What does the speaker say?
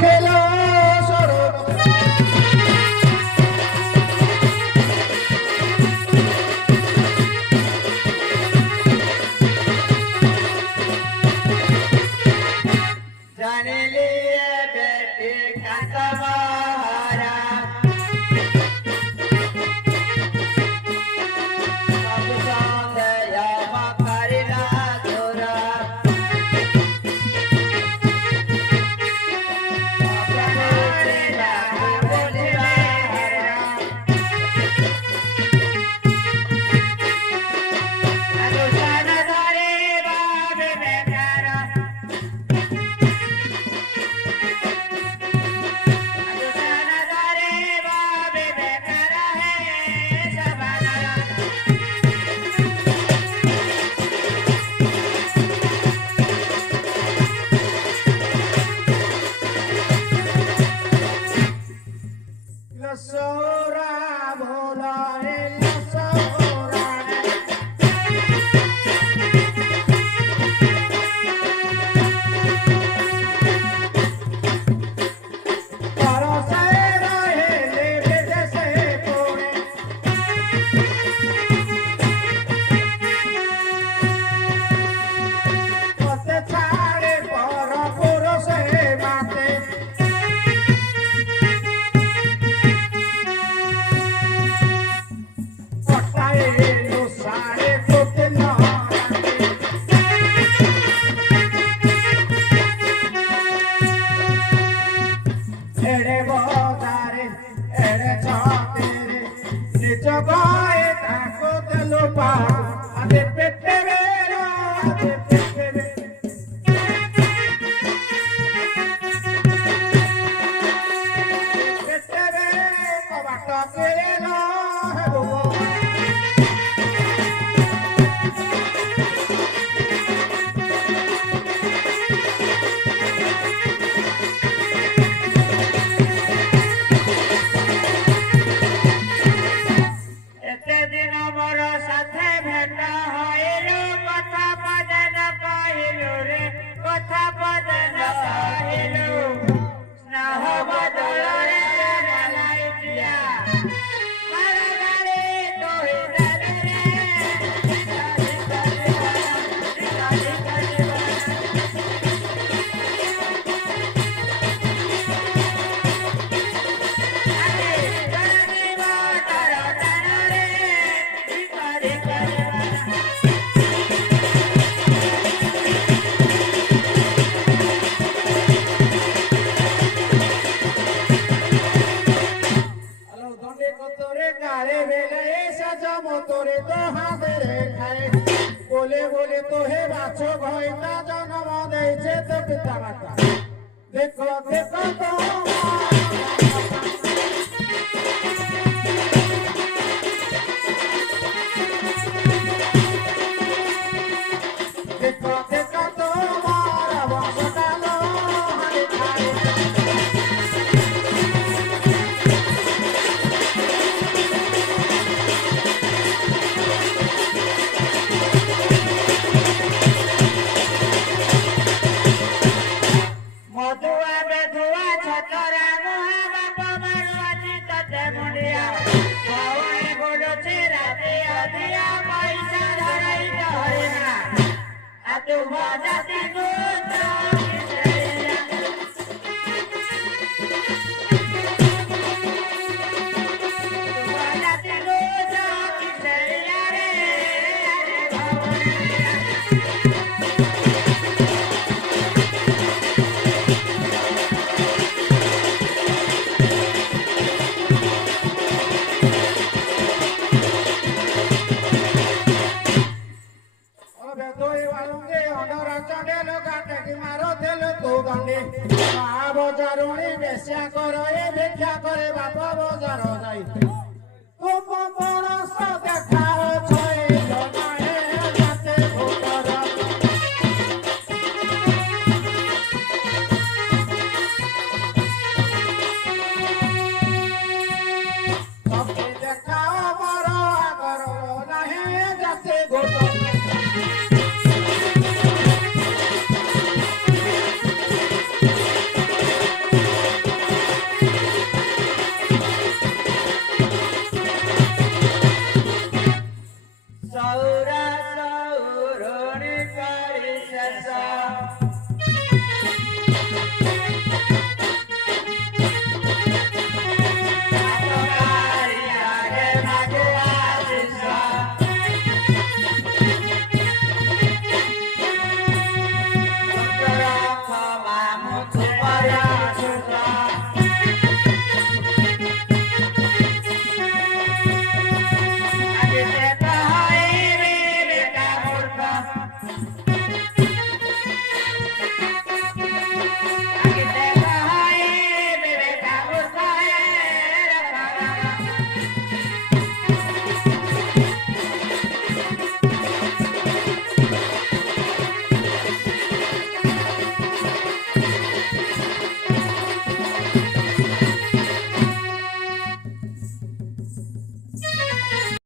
खेलो जाने लिए बेटी का सवारा सब सौंदर्य मकरिला धुरा लसोरा भोला रे लसोरा परोसे रहे ले विदेशे पुणे पते छाड़े पर पुरुषे माते तोरे तो हाथे खाए बोले बोले तो हे बाछो भइता जन्म देइछे तो पिता माता देखो देखो तो देखो देखो तो मारा बसकालो हरि खाए मधुआ बेधुआ छतरा मुहा बापा मारुआची तते मुंडिया भवाए बोलछे राते अधिया पैसा धराई धरेना आ तू बजाती गोचा बजारुणी बेस्या करो ये भिक्षा करे बाप बजार जाई तुम बड़ा सा देखा